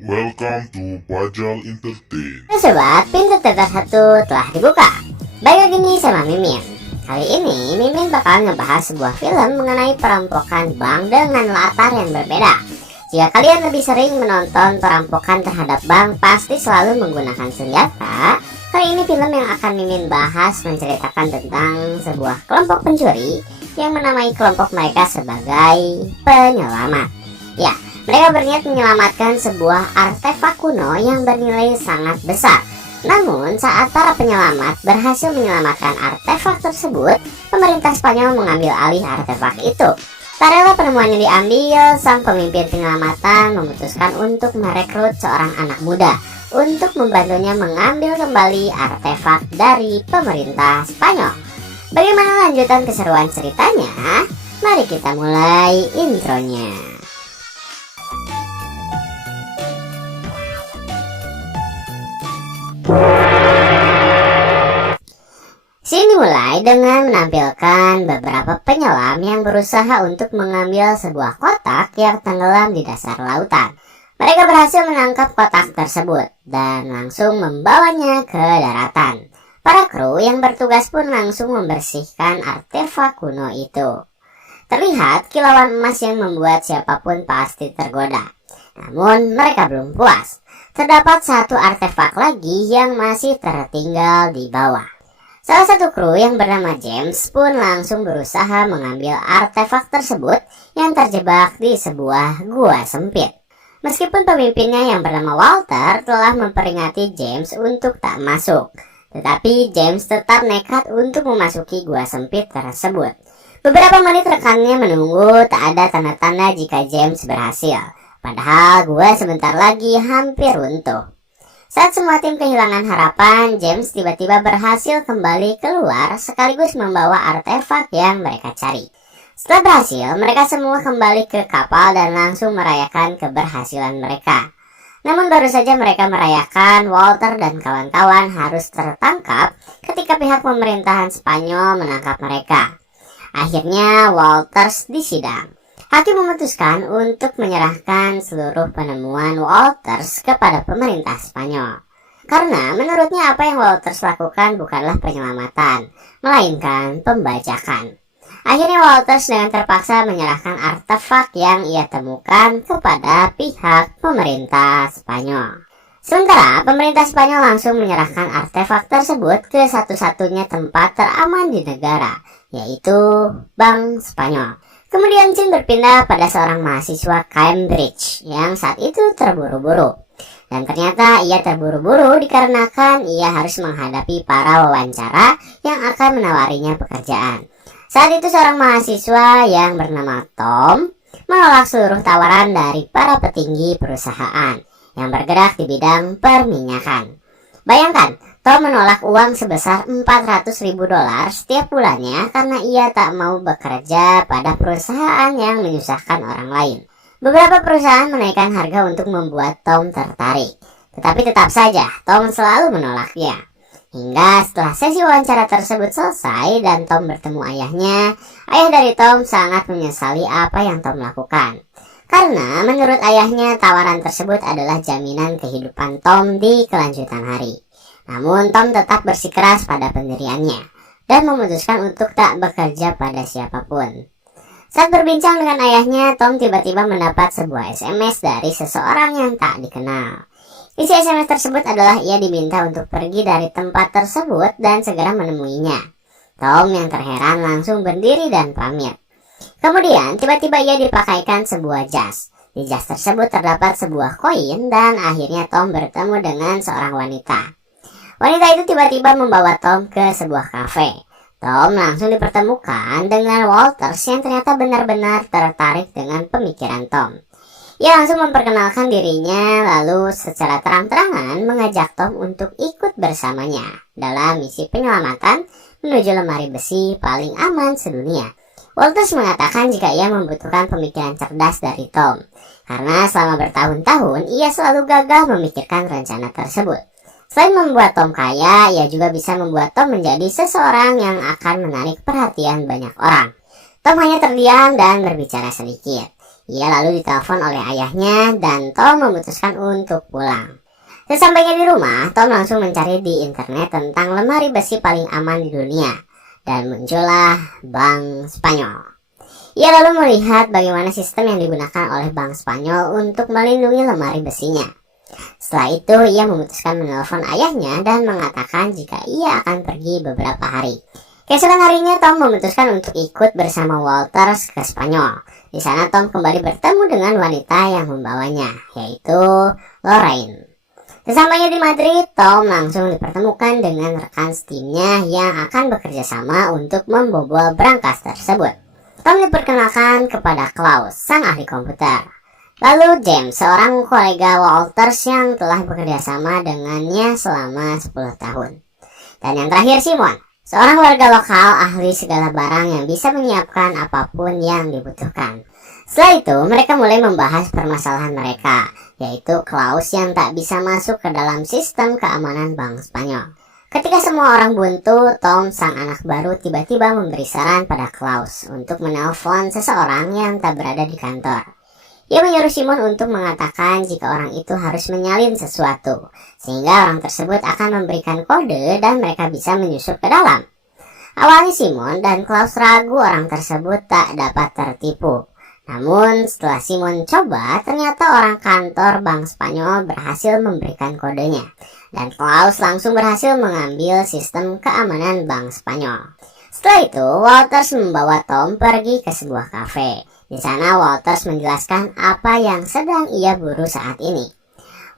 Welcome to Pajal Entertain. Nah sobat, pintu tersatu telah dibuka. Baik lagi nih sama Mimin. Kali ini Mimin bakal ngebahas sebuah film mengenai perampokan bank dengan latar yang berbeda. Jika kalian lebih sering menonton perampokan terhadap bank pasti selalu menggunakan senjata, kali ini film yang akan Mimin bahas menceritakan tentang sebuah kelompok pencuri yang menamai kelompok mereka sebagai penyelamat. Ya, mereka berniat menyelamatkan sebuah artefak kuno yang bernilai sangat besar. Namun, saat para penyelamat berhasil menyelamatkan artefak tersebut, pemerintah Spanyol mengambil alih artefak itu. Tak rela penemuannya diambil, sang pemimpin penyelamatan memutuskan untuk merekrut seorang anak muda untuk membantunya mengambil kembali artefak dari pemerintah Spanyol. Bagaimana lanjutan keseruan ceritanya? Mari kita mulai intronya. Scene dimulai dengan menampilkan beberapa penyelam yang berusaha untuk mengambil sebuah kotak yang tenggelam di dasar lautan. Mereka berhasil menangkap kotak tersebut dan langsung membawanya ke daratan. Para kru yang bertugas pun langsung membersihkan artefak kuno itu. Terlihat kilauan emas yang membuat siapapun pasti tergoda. Namun mereka belum puas. Terdapat satu artefak lagi yang masih tertinggal di bawah. Salah satu kru yang bernama James pun langsung berusaha mengambil artefak tersebut yang terjebak di sebuah gua sempit. Meskipun pemimpinnya yang bernama Walter telah memperingati James untuk tak masuk, tetapi James tetap nekat untuk memasuki gua sempit tersebut. Beberapa menit rekannya menunggu, tak ada tanda-tanda jika James berhasil. Padahal gua sebentar lagi hampir runtuh. Saat semua tim kehilangan harapan, James tiba-tiba berhasil kembali keluar sekaligus membawa artefak yang mereka cari. Setelah berhasil, mereka semua kembali ke kapal dan langsung merayakan keberhasilan mereka. Namun baru saja mereka merayakan, Walter dan kawan-kawan harus tertangkap ketika pihak pemerintahan Spanyol menangkap mereka. Akhirnya Walter disidang. Hakim memutuskan untuk menyerahkan seluruh penemuan Walters kepada pemerintah Spanyol. Karena menurutnya apa yang Walters lakukan bukanlah penyelamatan, melainkan pembajakan. Akhirnya Walters dengan terpaksa menyerahkan artefak yang ia temukan kepada pihak pemerintah Spanyol. Sementara pemerintah Spanyol langsung menyerahkan artefak tersebut ke satu-satunya tempat teraman di negara, yaitu Bank Spanyol. Kemudian scene berpindah pada seorang mahasiswa Cambridge yang saat itu terburu-buru. Dan ternyata ia terburu-buru dikarenakan ia harus menghadapi para wawancara yang akan menawarinya pekerjaan. Saat itu seorang mahasiswa yang bernama Tom menolak seluruh tawaran dari para petinggi perusahaan yang bergerak di bidang perminyakan. Bayangkan, Tom menolak uang sebesar $400.000 setiap bulannya karena ia tak mau bekerja pada perusahaan yang menyusahkan orang lain. Beberapa perusahaan menaikkan harga untuk membuat Tom tertarik, tetapi tetap saja Tom selalu menolaknya. Hingga setelah sesi wawancara tersebut selesai dan Tom bertemu ayahnya, ayah dari Tom sangat menyesali apa yang Tom lakukan. Karena menurut ayahnya tawaran tersebut adalah jaminan kehidupan Tom di kelanjutan hari. Namun Tom tetap bersikeras pada pendiriannya dan memutuskan untuk tak bekerja pada siapapun. Saat berbincang dengan ayahnya, Tom tiba-tiba mendapat sebuah SMS dari seseorang yang tak dikenal. Isi SMS tersebut adalah ia diminta untuk pergi dari tempat tersebut dan segera menemuinya. Tom yang terheran langsung berdiri dan pamit. Kemudian tiba-tiba ia dipakaikan sebuah jas. Di jas tersebut terdapat sebuah koin dan akhirnya Tom bertemu dengan seorang wanita. Wanita itu tiba-tiba membawa Tom ke sebuah kafe. Tom langsung dipertemukan dengan Walters yang ternyata benar-benar tertarik dengan pemikiran Tom. Ia langsung memperkenalkan dirinya lalu secara terang-terangan mengajak Tom untuk ikut bersamanya dalam misi penyelamatan menuju lemari besi paling aman sedunia. Walters mengatakan jika ia membutuhkan pemikiran cerdas dari Tom, karena selama bertahun-tahun ia selalu gagal memikirkan rencana tersebut. Selain membuat Tom kaya, ia juga bisa membuat Tom menjadi seseorang yang akan menarik perhatian banyak orang. Tom hanya terdiam dan berbicara sedikit. Ia lalu ditelepon oleh ayahnya dan Tom memutuskan untuk pulang. Sesampainya di rumah, Tom langsung mencari di internet tentang lemari besi paling aman di dunia dan muncullah Bank Spanyol. Ia lalu melihat bagaimana sistem yang digunakan oleh Bank Spanyol untuk melindungi lemari besinya. Setelah itu, ia memutuskan menelpon ayahnya dan mengatakan jika ia akan pergi beberapa hari. Keesokan harinya, Tom memutuskan untuk ikut bersama Walters ke Spanyol. Di sana, Tom kembali bertemu dengan wanita yang membawanya, yaitu Lorraine. Sesampainya di Madrid, Tom langsung dipertemukan dengan rekan timnya yang akan bekerja sama untuk membobol brankas tersebut. Tom diperkenalkan kepada Klaus, sang ahli komputer. Lalu James, seorang kolega Walters yang telah bekerja sama dengannya selama 10 tahun. Dan yang terakhir Simon, seorang warga lokal ahli segala barang yang bisa menyiapkan apapun yang dibutuhkan. Setelah itu, mereka mulai membahas permasalahan mereka, yaitu Klaus yang tak bisa masuk ke dalam sistem keamanan Bank Spanyol. Ketika semua orang buntu, Tom, sang anak baru, tiba-tiba memberi saran pada Klaus untuk menelpon seseorang yang tak berada di kantor. Ia menyuruh Simon untuk mengatakan jika orang itu harus menyalin sesuatu, sehingga orang tersebut akan memberikan kode dan mereka bisa menyusup ke dalam. Awalnya Simon dan Klaus ragu orang tersebut tak dapat tertipu. Namun setelah Simon coba, ternyata orang kantor Bank Spanyol berhasil memberikan kodenya. Dan Klaus langsung berhasil mengambil sistem keamanan Bank Spanyol. Setelah itu, Walters membawa Tom pergi ke sebuah kafe. Di sana Walters menjelaskan apa yang sedang ia buru saat ini.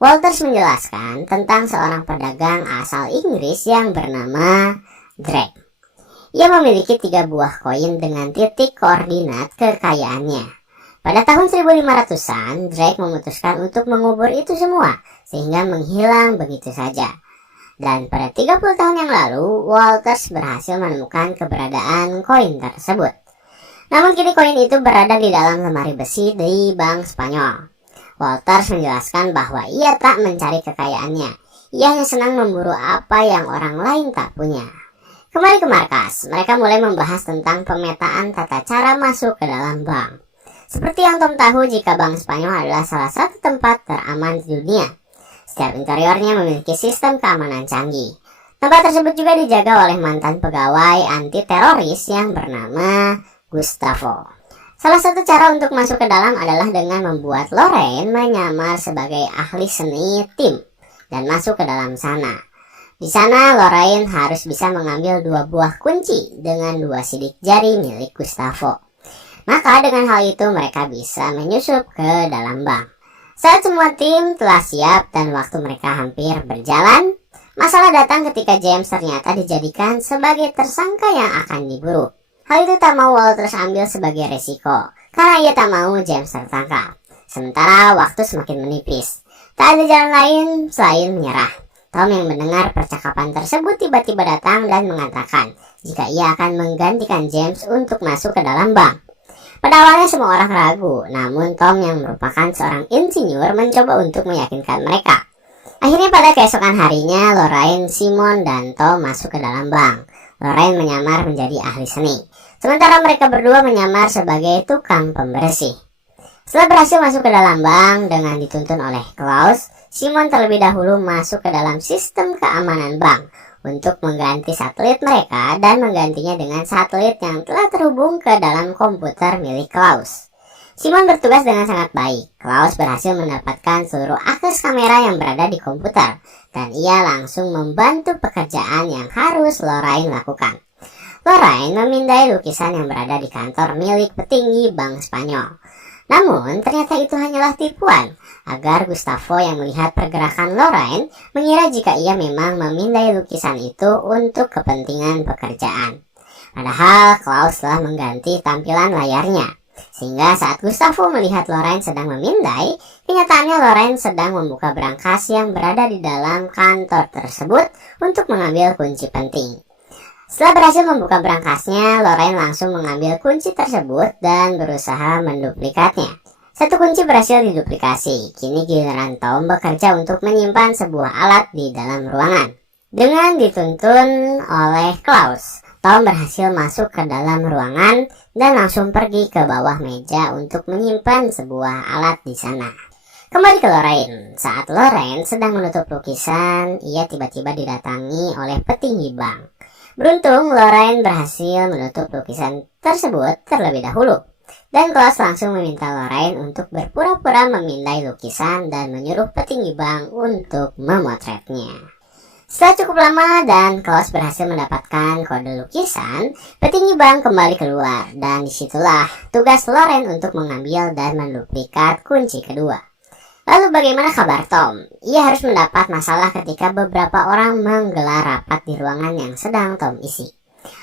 Walters menjelaskan tentang seorang pedagang asal Inggris yang bernama Drake. Ia memiliki 3 buah koin dengan titik koordinat kekayaannya. Pada tahun 1500-an, Drake memutuskan untuk mengubur itu semua, sehingga menghilang begitu saja. Dan pada 30 tahun yang lalu, Walters berhasil menemukan keberadaan koin tersebut. Namun kini koin itu berada di dalam lemari besi di Bank Spanyol. Walters menjelaskan bahwa ia tak mencari kekayaannya. Ia hanya senang memburu apa yang orang lain tak punya. Kembali ke markas, mereka mulai membahas tentang pemetaan tata cara masuk ke dalam bank. Seperti yang Tom tahu jika Bank Spanyol adalah salah satu tempat teraman di dunia. Setiap interiornya memiliki sistem keamanan canggih. Tempat tersebut juga dijaga oleh mantan pegawai anti-teroris yang bernama Gustavo. Salah satu cara untuk masuk ke dalam adalah dengan membuat Lorraine menyamar sebagai ahli seni tim dan masuk ke dalam sana. Di sana Lorraine harus bisa mengambil 2 buah kunci dengan 2 sidik jari milik Gustavo. Maka dengan hal itu mereka bisa menyusup ke dalam bank. Saat semua tim telah siap dan waktu mereka hampir berjalan, masalah datang ketika James ternyata dijadikan sebagai tersangka yang akan diburu. Hal itu tak mau Walters ambil sebagai resiko, karena ia tak mau James tertangkap. Sementara waktu semakin menipis. Tak ada jalan lain selain menyerah. Tom yang mendengar percakapan tersebut tiba-tiba datang dan mengatakan jika ia akan menggantikan James untuk masuk ke dalam bank. Pada awalnya semua orang ragu, namun Tom yang merupakan seorang insinyur mencoba untuk meyakinkan mereka. Akhirnya pada keesokan harinya, Lorraine, Simon, dan Tom masuk ke dalam bank. Lorraine menyamar menjadi ahli seni, sementara mereka berdua menyamar sebagai tukang pembersih. Setelah berhasil masuk ke dalam bank dengan dituntun oleh Klaus, Simon terlebih dahulu masuk ke dalam sistem keamanan bank untuk mengganti satelit mereka dan menggantinya dengan satelit yang telah terhubung ke dalam komputer milik Klaus. Simon bertugas dengan sangat baik. Klaus berhasil mendapatkan seluruh akses kamera yang berada di komputer, dan ia langsung membantu pekerjaan yang harus Lorraine lakukan. Lorraine memindai lukisan yang berada di kantor milik petinggi Bank Spanyol. Namun, ternyata itu hanyalah tipuan, agar Gustavo yang melihat pergerakan Lorraine mengira jika ia memang memindai lukisan itu untuk kepentingan pekerjaan. Padahal Klaus telah mengganti tampilan layarnya, sehingga saat Gustavo melihat Lorraine sedang memindai, kenyataannya Lorraine sedang membuka brankas yang berada di dalam kantor tersebut untuk mengambil kunci penting. Setelah berhasil membuka brankasnya, Lorraine langsung mengambil kunci tersebut dan berusaha menduplikatnya. Satu kunci berhasil diduplikasi. Kini giliran Tom bekerja untuk menyimpan sebuah alat di dalam ruangan. Dengan dituntun oleh Klaus, Tom berhasil masuk ke dalam ruangan dan langsung pergi ke bawah meja untuk menyimpan sebuah alat di sana. Kembali ke Lorraine. Saat Lorraine sedang menutup lukisan, ia tiba-tiba didatangi oleh petinggi bank. Beruntung, Lorraine berhasil menutup lukisan tersebut terlebih dahulu. Dan Klaus langsung meminta Lorraine untuk berpura-pura memindai lukisan dan menyuruh petinggi bank untuk memotretnya. Setelah cukup lama dan Klaus berhasil mendapatkan kode lukisan, petinggi bank kembali keluar dan disitulah tugas Lorraine untuk mengambil dan menduplikat kunci kedua. Lalu bagaimana kabar Tom? Ia harus mendapat masalah ketika beberapa orang menggelar rapat di ruangan yang sedang Tom isi.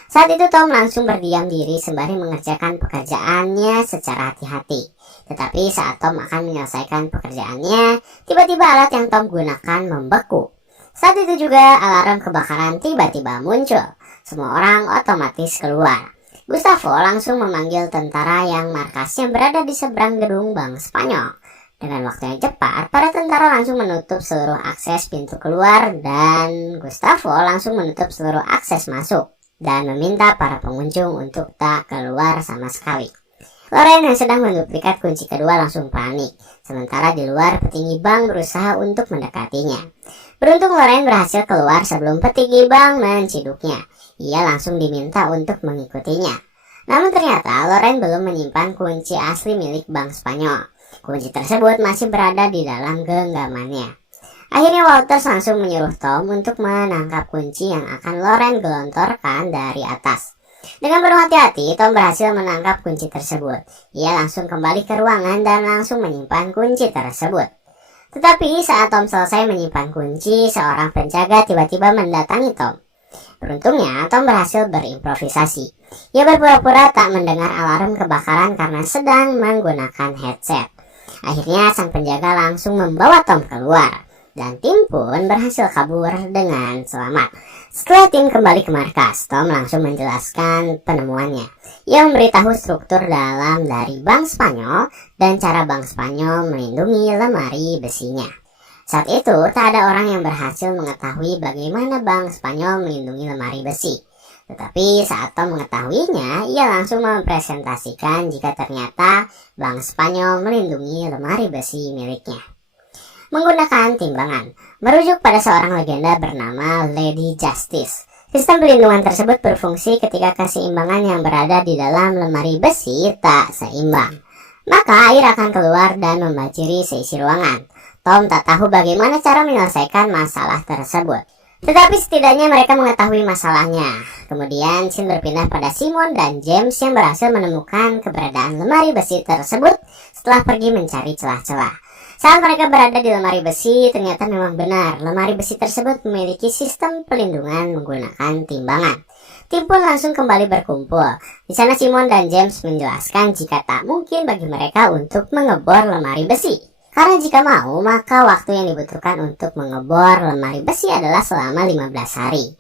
Saat itu Tom langsung berdiam diri sembari mengerjakan pekerjaannya secara hati-hati. Tetapi saat Tom akan menyelesaikan pekerjaannya, tiba-tiba alat yang Tom gunakan membeku. Saat itu juga alarm kebakaran tiba-tiba muncul. Semua orang otomatis keluar. Gustavo langsung memanggil tentara yang markasnya berada di seberang gedung Bank Spanyol. Dengan waktu yang cepat, para tentara langsung menutup seluruh akses pintu keluar dan Gustavo langsung menutup seluruh akses masuk dan meminta para pengunjung untuk tak keluar sama sekali. Lorraine yang sedang menduplikat kunci kedua langsung panik, sementara di luar petinggi bank berusaha untuk mendekatinya. Beruntung Lorraine berhasil keluar sebelum petinggi bank menciduknya. Ia langsung diminta untuk mengikutinya. Namun ternyata Lorraine belum menyimpan kunci asli milik Bank Spanyol. Kunci tersebut masih berada di dalam genggamannya. Akhirnya Walters langsung menyuruh Tom untuk menangkap kunci yang akan Lorraine gelontorkan dari atas. Dengan penuh hati-hati, Tom berhasil menangkap kunci tersebut. Ia langsung kembali ke ruangan dan langsung menyimpan kunci tersebut. Tetapi saat Tom selesai menyimpan kunci, seorang penjaga tiba-tiba mendatangi Tom. Beruntungnya, Tom berhasil berimprovisasi. Ia berpura-pura tak mendengar alarm kebakaran karena sedang menggunakan headset. Akhirnya sang penjaga langsung membawa Tom keluar dan tim pun berhasil kabur dengan selamat. Setelah tim kembali ke markas, Tom langsung menjelaskan penemuannya. Ia memberitahu struktur dalam dari Bank Spanyol dan cara Bank Spanyol melindungi lemari besinya. Saat itu tak ada orang yang berhasil mengetahui bagaimana Bank Spanyol melindungi lemari besi. Tetapi saat Tom mengetahuinya, ia langsung mempresentasikan jika ternyata Bank Spanyol melindungi lemari besi miliknya. Menggunakan timbangan, merujuk pada seorang legenda bernama Lady Justice. Sistem pelindungan tersebut berfungsi ketika keseimbangan yang berada di dalam lemari besi tak seimbang. Maka air akan keluar dan membanjiri seisi ruangan. Tom tak tahu bagaimana cara menyelesaikan masalah tersebut. Tetapi setidaknya mereka mengetahui masalahnya. Kemudian scene berpindah pada Simon dan James yang berhasil menemukan keberadaan lemari besi tersebut setelah pergi mencari celah-celah. Saat mereka berada di lemari besi, ternyata memang benar lemari besi tersebut memiliki sistem pelindungan menggunakan timbangan. Tim pun langsung kembali berkumpul. Di sana Simon dan James menjelaskan jika tak mungkin bagi mereka untuk mengebor lemari besi. Karena jika mau, maka waktu yang dibutuhkan untuk mengebor lemari besi adalah selama 15 hari.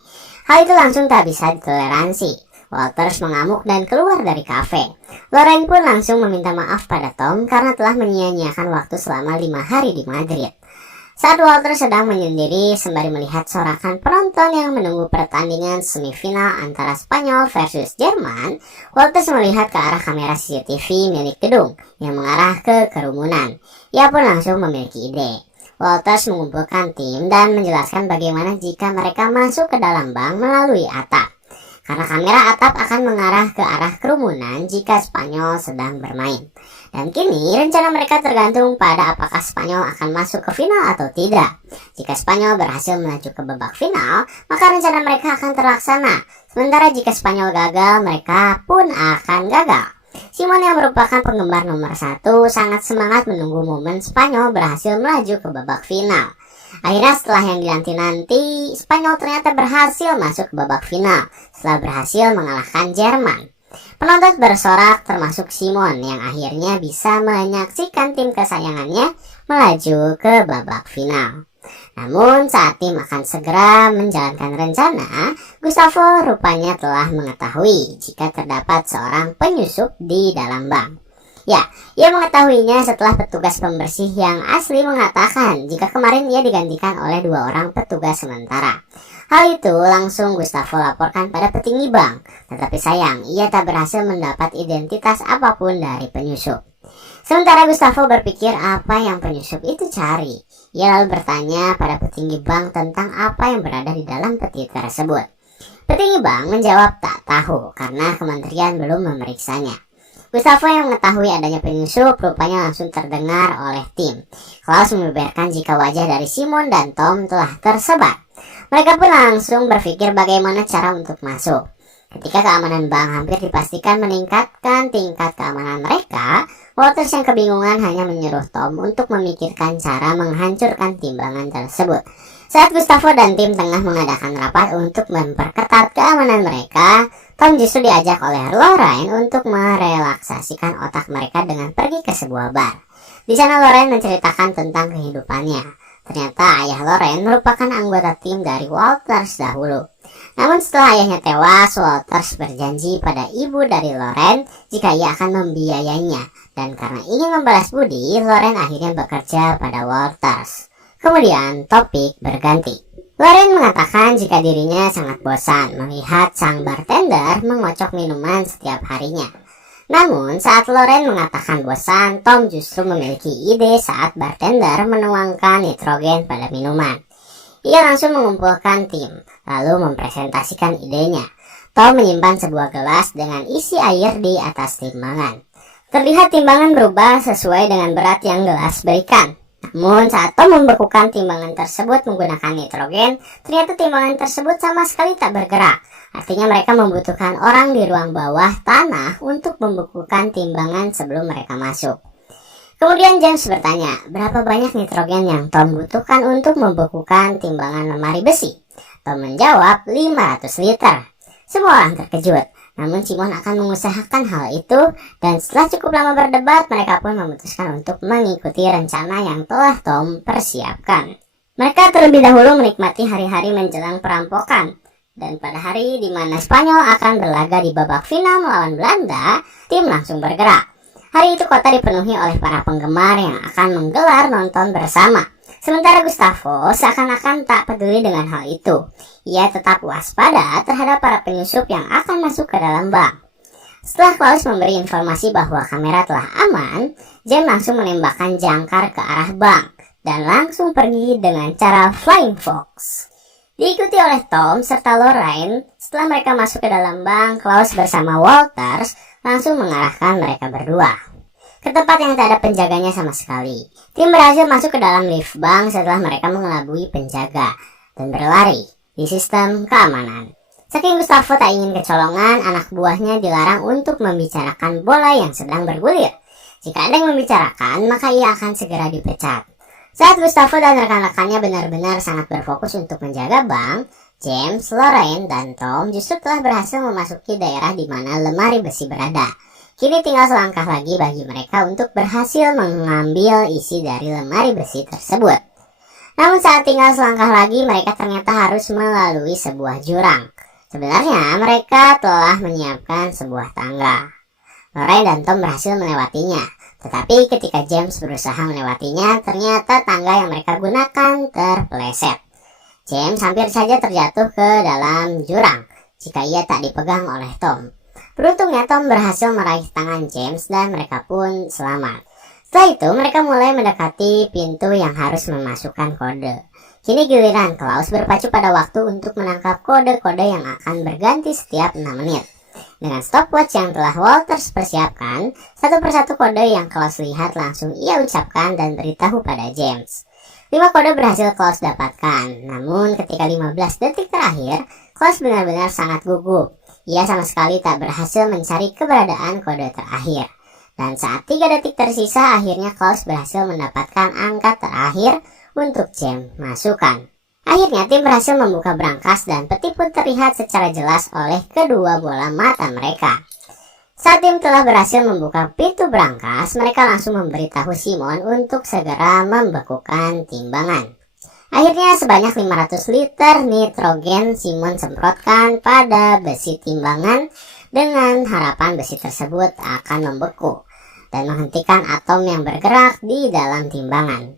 Hal itu langsung tak bisa ditoleransi. Walters mengamuk dan keluar dari kafe. Lorraine pun langsung meminta maaf pada Tom karena telah menyia-nyiakan waktu selama 5 hari di Madrid. Saat Walters sedang menyendiri sembari melihat sorakan penonton yang menunggu pertandingan semifinal antara Spanyol versus Jerman, Walters melihat ke arah kamera CCTV milik gedung yang mengarah ke kerumunan. Ia pun langsung memiliki ide. Walters mengumpulkan tim dan menjelaskan bagaimana jika mereka masuk ke dalam bank melalui atap. Karena kamera atap akan mengarah ke arah kerumunan jika Spanyol sedang bermain. Dan kini rencana mereka tergantung pada apakah Spanyol akan masuk ke final atau tidak. Jika Spanyol berhasil melaju ke babak final, maka rencana mereka akan terlaksana. Sementara jika Spanyol gagal, mereka pun akan gagal. Simon yang merupakan penggemar nomor 1 sangat semangat menunggu momen Spanyol berhasil melaju ke babak final. Akhirnya setelah yang dinanti-nanti, Spanyol ternyata berhasil masuk ke babak final setelah berhasil mengalahkan Jerman. Penonton bersorak termasuk Simon yang akhirnya bisa menyaksikan tim kesayangannya melaju ke babak final. Namun saat tim akan segera menjalankan rencana, Gustavo rupanya telah mengetahui jika terdapat seorang penyusup di dalam bank. Ya, ia mengetahuinya setelah petugas pembersih yang asli mengatakan jika kemarin ia digantikan oleh 2 orang petugas sementara. Hal itu langsung Gustavo laporkan pada petinggi bank, tetapi sayang ia tak berhasil mendapat identitas apapun dari penyusup. Sementara Gustavo berpikir apa yang penyusup itu cari. Ia lalu bertanya pada petinggi bank tentang apa yang berada di dalam peti tersebut. Petinggi bank menjawab tak tahu karena kementerian belum memeriksanya. Gustavo yang mengetahui adanya penyusup rupanya langsung terdengar oleh tim. Klaus membeberkan jika wajah dari Simon dan Tom telah tersebar. Mereka pun langsung berpikir bagaimana cara untuk masuk. Ketika keamanan bank hampir dipastikan meningkatkan tingkat keamanan mereka, Walters yang kebingungan hanya menyuruh Tom untuk memikirkan cara menghancurkan timbangan tersebut. Saat Gustavo dan tim tengah mengadakan rapat untuk memperketat keamanan mereka, Tom justru diajak oleh Lorraine untuk merelaksasikan otak mereka dengan pergi ke sebuah bar. Di sana Lorraine menceritakan tentang kehidupannya. Ternyata ayah Lorraine merupakan anggota tim dari Walters dahulu. Namun setelah ayahnya tewas, Walters berjanji pada ibu dari Lorraine jika ia akan membiayainya. Dan karena ingin membalas budi, Lorraine akhirnya bekerja pada Walters. Kemudian topik berganti. Lorraine mengatakan jika dirinya sangat bosan melihat sang bartender mengocok minuman setiap harinya. Namun saat Lorraine mengatakan bosan, Tom justru memiliki ide saat bartender menuangkan nitrogen pada minuman. Ia langsung mengumpulkan tim, lalu mempresentasikan idenya. Tom menyimpan sebuah gelas dengan isi air di atas timbangan. Terlihat timbangan berubah sesuai dengan berat yang gelas berikan. Namun saat Tom membekukan timbangan tersebut menggunakan nitrogen, ternyata timbangan tersebut sama sekali tak bergerak. Artinya mereka membutuhkan orang di ruang bawah tanah untuk membekukan timbangan sebelum mereka masuk. Kemudian James bertanya, berapa banyak nitrogen yang Tom butuhkan untuk membekukan timbangan lemari besi? Tom menjawab 500 liter. Semua orang terkejut. Namun Simon akan mengusahakan hal itu, dan setelah cukup lama berdebat, mereka pun memutuskan untuk mengikuti rencana yang telah Tom persiapkan. Mereka terlebih dahulu menikmati hari-hari menjelang perampokan, dan pada hari di mana Spanyol akan berlaga di babak final melawan Belanda, tim langsung bergerak. Hari itu kota dipenuhi oleh para penggemar yang akan menggelar nonton bersama. Sementara Gustavo seakan-akan tak peduli dengan hal itu. Ia tetap waspada terhadap para penyusup yang akan masuk ke dalam bank. Setelah Klaus memberi informasi bahwa kamera telah aman, James langsung menembakkan jangkar ke arah bank dan langsung pergi dengan cara Flying Fox. Diikuti oleh Tom serta Lorraine, setelah mereka masuk ke dalam bank, Klaus bersama Walters langsung mengarahkan mereka berdua ke tempat yang tak ada penjaganya sama sekali. Tim berhasil masuk ke dalam lift bank setelah mereka mengelabui penjaga dan berlari di sistem keamanan. Saking Gustavo tak ingin kecolongan, anak buahnya dilarang untuk membicarakan bola yang sedang bergulir. Jika ada yang membicarakan, maka ia akan segera dipecat. Saat Gustavo dan rekan-rekannya benar-benar sangat berfokus untuk menjaga bank, James, Lorraine, dan Tom justru telah berhasil memasuki daerah di mana lemari besi berada. Kini tinggal selangkah lagi bagi mereka untuk berhasil mengambil isi dari lemari besi tersebut. Namun saat tinggal selangkah lagi, mereka ternyata harus melalui sebuah jurang. Sebenarnya mereka telah menyiapkan sebuah tangga. Lorraine dan Tom berhasil melewatinya. Tetapi ketika James berusaha melewatinya, ternyata tangga yang mereka gunakan terpeleset. James hampir saja terjatuh ke dalam jurang jika ia tak dipegang oleh Tom. Beruntungnya Tom berhasil meraih tangan James dan mereka pun selamat. Setelah itu mereka mulai mendekati pintu yang harus memasukkan kode. Kini giliran Klaus berpacu pada waktu untuk menangkap kode-kode yang akan berganti setiap 6 menit. Dengan stopwatch yang telah Walters persiapkan, satu persatu kode yang Klaus lihat langsung ia ucapkan dan beritahu pada James. 5 kode berhasil Klaus dapatkan, namun ketika 15 detik terakhir, Klaus benar-benar sangat gugup. Ia sama sekali tak berhasil mencari keberadaan kode terakhir. Dan saat 3 detik tersisa, akhirnya Klaus berhasil mendapatkan angka terakhir untuk James masukkan. Akhirnya tim berhasil membuka brankas dan peti pun terlihat secara jelas oleh kedua bola mata mereka. Saat tim telah berhasil membuka pintu brankas, mereka langsung memberitahu Simon untuk segera membekukan timbangan. Akhirnya sebanyak 500 liter nitrogen Simon semprotkan pada besi timbangan dengan harapan besi tersebut akan membeku. dan menghentikan atom yang bergerak di dalam timbangan.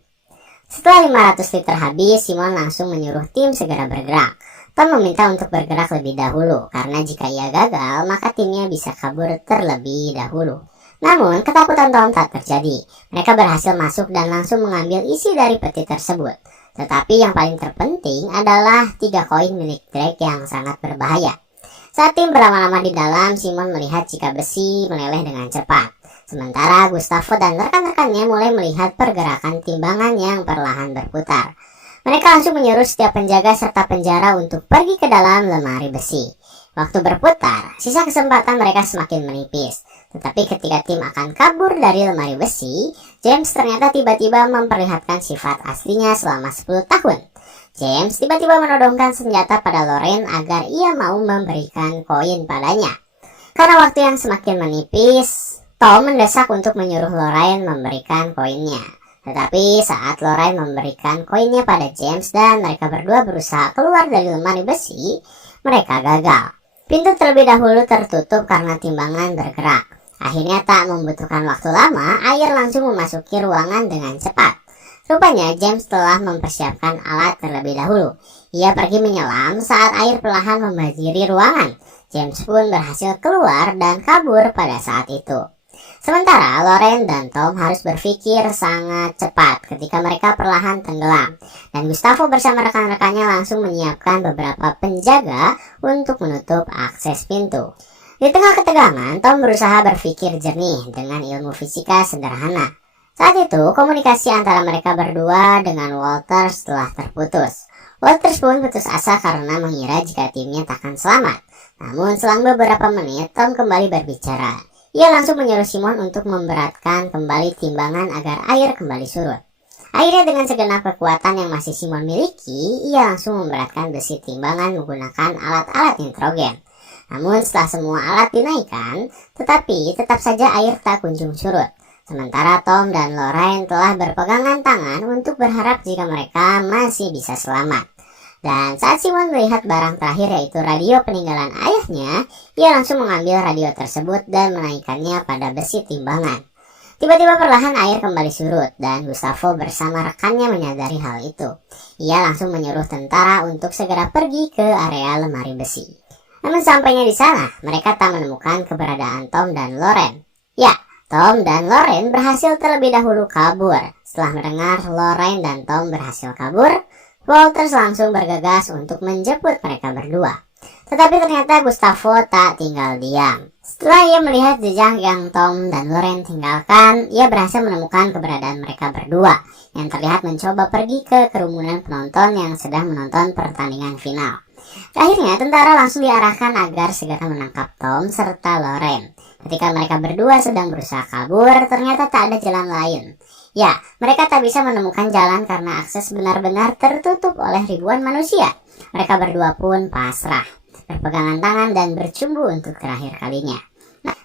Setelah 500 liter habis, Simon langsung menyuruh tim segera bergerak. Tom meminta untuk bergerak lebih dahulu, karena jika ia gagal, maka timnya bisa kabur terlebih dahulu. Namun, ketakutan Tom tak terjadi. Mereka berhasil masuk dan langsung mengambil isi dari peti tersebut. Tetapi yang paling terpenting adalah 3 koin milik Drake yang sangat berbahaya. Saat tim berlama-lama di dalam, Simon melihat jika besi meleleh dengan cepat. Sementara Gustavo dan rekan-rekannya mulai melihat pergerakan timbangan yang perlahan berputar. Mereka langsung menyuruh setiap penjaga serta penjara untuk pergi ke dalam lemari besi. Waktu berputar, sisa kesempatan mereka semakin menipis. Tetapi ketika tim akan kabur dari lemari besi, James ternyata tiba-tiba memperlihatkan sifat aslinya selama 10 tahun. James tiba-tiba menodongkan senjata pada Lorraine agar ia mau memberikan koin padanya. Karena waktu yang semakin menipis, Tom mendesak untuk menyuruh Lorraine memberikan koinnya. Tetapi saat Lorraine memberikan koinnya pada James dan mereka berdua berusaha keluar dari lemari besi, mereka gagal. Pintu terlebih dahulu tertutup karena timbangan bergerak. Akhirnya tak membutuhkan waktu lama, air langsung memasuki ruangan dengan cepat. Rupanya James telah mempersiapkan alat terlebih dahulu. Ia pergi menyelam saat air perlahan membanjiri ruangan. James pun berhasil keluar dan kabur pada saat itu. Sementara Lorraine dan Tom harus berpikir sangat cepat ketika mereka perlahan tenggelam. Dan Gustavo bersama rekan-rekannya langsung menyiapkan beberapa penjaga untuk menutup akses pintu. Di tengah ketegangan, Tom berusaha berpikir jernih dengan ilmu fisika sederhana. Saat itu, komunikasi antara mereka berdua dengan Walters telah terputus. Walters pun putus asa karena mengira jika timnya takkan selamat. Namun selang beberapa menit, Tom kembali berbicara. Ia langsung menyuruh Simon untuk memberatkan kembali timbangan agar air kembali surut. Akhirnya dengan segenap kekuatan yang masih Simon miliki, ia langsung memberatkan besi timbangan menggunakan alat-alat nitrogen. Namun setelah semua alat dinaikkan, tetapi tetap saja air tak kunjung surut. Sementara Tom dan Lorraine telah berpegangan tangan untuk berharap jika mereka masih bisa selamat. Dan saat Simon melihat barang terakhir yaitu radio peninggalan ayahnya, ia langsung mengambil radio tersebut dan menaikkannya pada besi timbangan. Tiba-tiba perlahan air kembali surut dan Gustavo bersama rekannya menyadari hal itu. Ia langsung menyuruh tentara untuk segera pergi ke area lemari besi. Namun sampainya di sana, mereka tak menemukan keberadaan Tom dan Lorraine. Ya, Tom dan Lorraine berhasil terlebih dahulu kabur. Setelah mendengar Lorraine dan Tom berhasil kabur, Walters langsung bergegas untuk menjemput mereka berdua. Tetapi ternyata Gustavo tak tinggal diam. Setelah ia melihat jejak yang Tom dan Lorraine tinggalkan, ia berhasil menemukan keberadaan mereka berdua yang terlihat mencoba pergi ke kerumunan penonton yang sedang menonton pertandingan final. Akhirnya tentara langsung diarahkan agar segera menangkap Tom serta Lorraine. Ketika mereka berdua sedang berusaha kabur, ternyata tak ada jalan lain. Ya, mereka tak bisa menemukan jalan karena akses benar-benar tertutup oleh ribuan manusia. Mereka berdua pun pasrah, berpegangan tangan dan bercumbu untuk terakhir kalinya.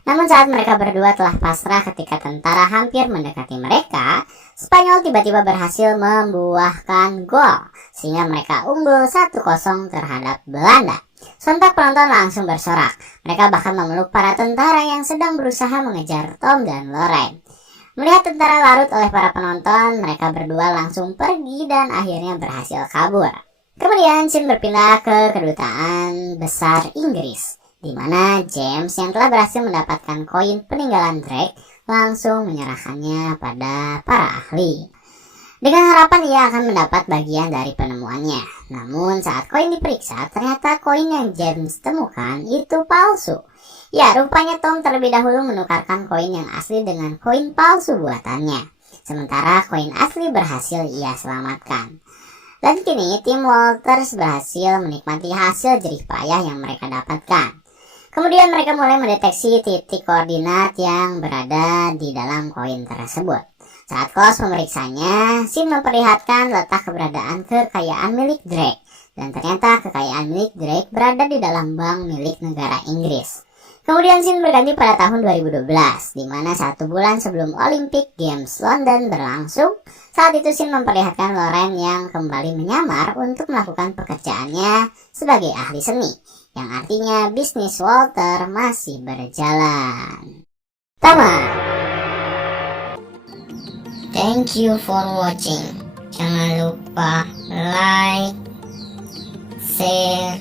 Namun saat mereka berdua telah pasrah ketika tentara hampir mendekati mereka, Spanyol tiba-tiba berhasil membuahkan gol, sehingga mereka unggul 1-0 terhadap Belanda. Sontak penonton langsung bersorak. Mereka bahkan memeluk para tentara yang sedang berusaha mengejar Tom dan Lorraine. Melihat tentara larut oleh para penonton, mereka berdua langsung pergi dan akhirnya berhasil kabur. Kemudian scene berpindah ke kedutaan besar Inggris, di mana James yang telah berhasil mendapatkan koin peninggalan Drake langsung menyerahkannya pada para ahli. Dengan harapan ia akan mendapat bagian dari penemuannya. Namun saat koin diperiksa, ternyata koin yang James temukan itu palsu. Ya, rupanya Tom terlebih dahulu menukarkan koin yang asli dengan koin palsu buatannya. Sementara koin asli berhasil ia selamatkan. Dan kini tim Walters berhasil menikmati hasil jerih payah yang mereka dapatkan. Kemudian mereka mulai mendeteksi titik koordinat yang berada di dalam koin tersebut. Saat Klaus memeriksanya, Sin memperlihatkan letak keberadaan kekayaan milik Drake. Dan ternyata kekayaan milik Drake berada di dalam bank milik negara Inggris. Kemudian scene berganti pada tahun 2012, di mana 1 bulan sebelum Olympic Games London berlangsung. Saat itu scene memperlihatkan Lorraine yang kembali menyamar untuk melakukan pekerjaannya sebagai ahli seni, yang artinya bisnis Walter masih berjalan. Tamat. Thank you for watching. Jangan lupa like, share,